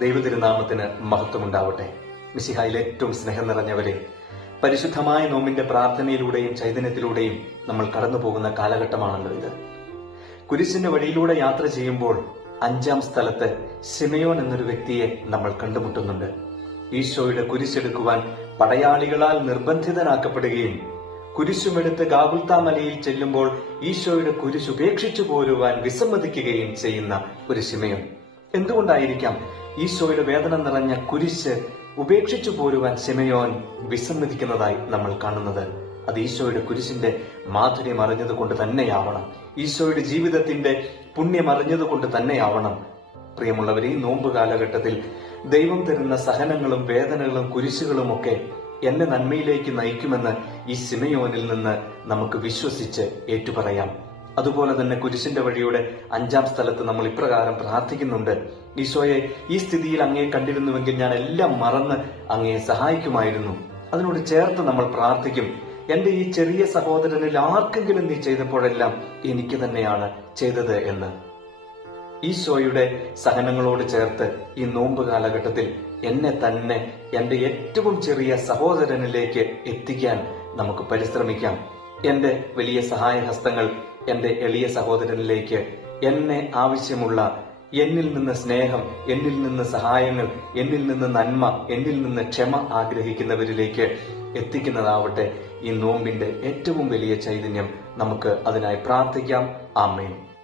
ദൈവതിരുനാമത്തിന് മഹത്വമുണ്ടാവട്ടെ. മിശിഹായിൽ ഏറ്റവും സ്നേഹം നിറഞ്ഞവരെ പരിശുദ്ധമായ നോമിന്റെ പ്രാർത്ഥനയിലൂടെയും ചൈതന്യത്തിലൂടെയും നമ്മൾ കടന്നു പോകുന്ന കാലഘട്ടമാണല്ലോ ഇത്. കുരിശിന്റെ വഴിയിലൂടെ യാത്ര ചെയ്യുമ്പോൾ അഞ്ചാം സ്ഥലത്ത് സിമയോൻ എന്നൊരു വ്യക്തിയെ നമ്മൾ കണ്ടുമുട്ടുന്നുണ്ട്. ഈശോയുടെ കുരിശെടുക്കുവാൻ പടയാളികളാൽ നിർബന്ധിതനാക്കപ്പെടുകയും കുരിശുമെടുത്ത് ഗാബുൽത്ത മലയിൽ ചെല്ലുമ്പോൾ ഈശോയുടെ കുരിശ് ഉപേക്ഷിച്ചു പോരുവാൻ വിസമ്മതിക്കുകയും ചെയ്യുന്ന ഒരു ശിമയോൻ. എന്തുകൊണ്ടായിരിക്കാം ഈശോയുടെ വേദന നിറഞ്ഞ കുരിശ് ഉപേക്ഷിച്ചു പോരുവാൻ ശിമയോൻ വിസമ്മതിക്കുന്നതായി നമ്മൾ കാണുന്നത്? അത് ഈശോയുടെ കുരിശിന്റെ മാധുര്യം അറിഞ്ഞതുകൊണ്ട് തന്നെയാവണം. ഈശോയുടെ ജീവിതത്തിന്റെ പുണ്യം അറിഞ്ഞതുകൊണ്ട് തന്നെയാവണം. പ്രിയമുള്ളവർ ഈ നോമ്പ് കാലഘട്ടത്തിൽ ദൈവം തരുന്ന സഹനങ്ങളും വേദനകളും കുരിശുകളും ഒക്കെ എന്നെ നന്മയിലേക്ക് നയിക്കുമെന്ന് ഈ സിമയോനിൽ നിന്ന് നമുക്ക് വിശ്വസിച്ച് ഏറ്റുപറയാം. അതുപോലെ തന്നെ കുരിശിന്റെ വഴിയുടെ അഞ്ചാം സ്ഥലത്ത് നമ്മൾ ഇപ്രകാരം പ്രാർത്ഥിക്കുന്നുണ്ട്. ഈശോയെ ഈ സ്ഥിതിയിൽ അങ്ങേ കണ്ടിരുന്നുവെങ്കിൽ ഞാൻ എല്ലാം മറന്ന് അങ്ങയെ സഹായിക്കുമായിരുന്നു. അതിനോട് ചേർത്ത് നമ്മൾ പ്രാർത്ഥിക്കും. എന്റെ ഈ ചെറിയ സഹോദരനിൽ ആർക്കെങ്കിലും നീ ചെയ്തപ്പോഴെല്ലാം എനിക്ക് തന്നെയാണ് ചെയ്തത് എന്ന്. ഈശോയുടെ സഹനങ്ങളോട് ചേർത്ത് ഈ നോമ്പ് കാലഘട്ടത്തിൽ എന്നെ തന്നെ എന്റെ ഏറ്റവും ചെറിയ സഹോദരനിലേക്ക് എത്തിക്കാൻ നമുക്ക് പരിശ്രമിക്കാം. എന്റെ വലിയ സഹായഹസ്തങ്ങൾ എന്റെ എളിയ സഹോദരനിലേക്ക് എന്നെ ആവശ്യമുള്ള എന്നിൽ നിന്ന് സ്നേഹം എന്നിൽ നിന്ന് സഹായങ്ങൾ എന്നിൽ നിന്ന് നന്മ എന്നിൽ നിന്ന് ക്ഷമ ആഗ്രഹിക്കുന്നവരിലേക്ക് എത്തിക്കുന്നതാവട്ടെ ഈ നോമ്പിന്റെ ഏറ്റവും വലിയ ചൈതന്യം നമുക്ക് അതിനായി പ്രാർത്ഥിക്കാം. ആമേൻ.